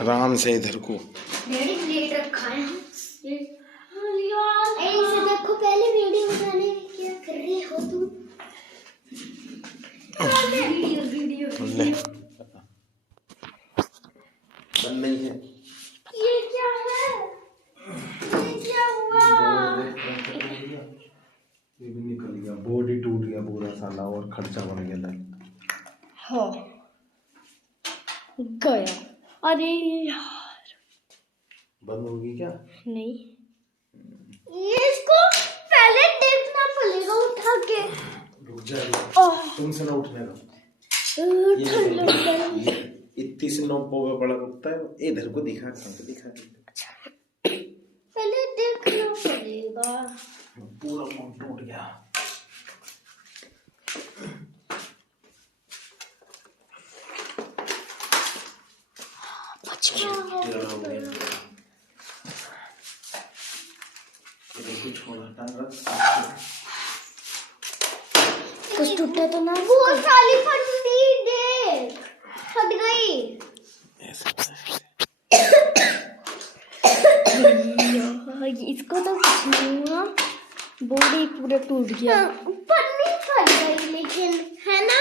आराम से इधर को प्लेट रखा है। ऐसे देखो, पहले वीडियो बनाने में क्या कर रही हो तुम? वीडियो ले बंद नहीं है। ये क्या है? ये क्या हुआ? ये भी निकल गया, बोर्ड ही टूट गया पूरा साला और खर्चा बढ़ गया था। हाँ गया। अरे यार बंद होगी क्या? नहीं, ये इसको पहले देखना पड़ेगा उठा के। रुक जा, तुमसे ना उठने का। ये इतनी से नौ पे बड़ा रुकता है। इधर को दिखा, दिखा पहले देखना पड़ेगा। पूरा मुंह टूट गया। कुछ टूटा तो ना? वो साली फटी, देख फट गई। इसको तो कुछ नहीं हुआ, बॉडी पूरा टूट गया। पन्नी फट गई लेकिन, है ना?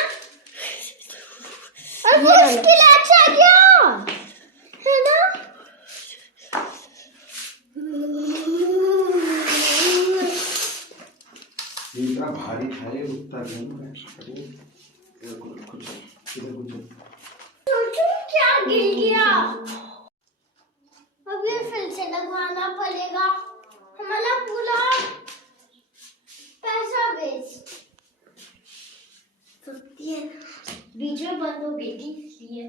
और वो उसके अच्छा गया, है ना? इतना भारी था ये, उठता नहीं। क्या गिर गया? अब ये फिर से लगवाना पड़ेगा, हमारा पूरा पैसा वेस्ट। सत्य बीच में बंद हो गई थी इसलिए।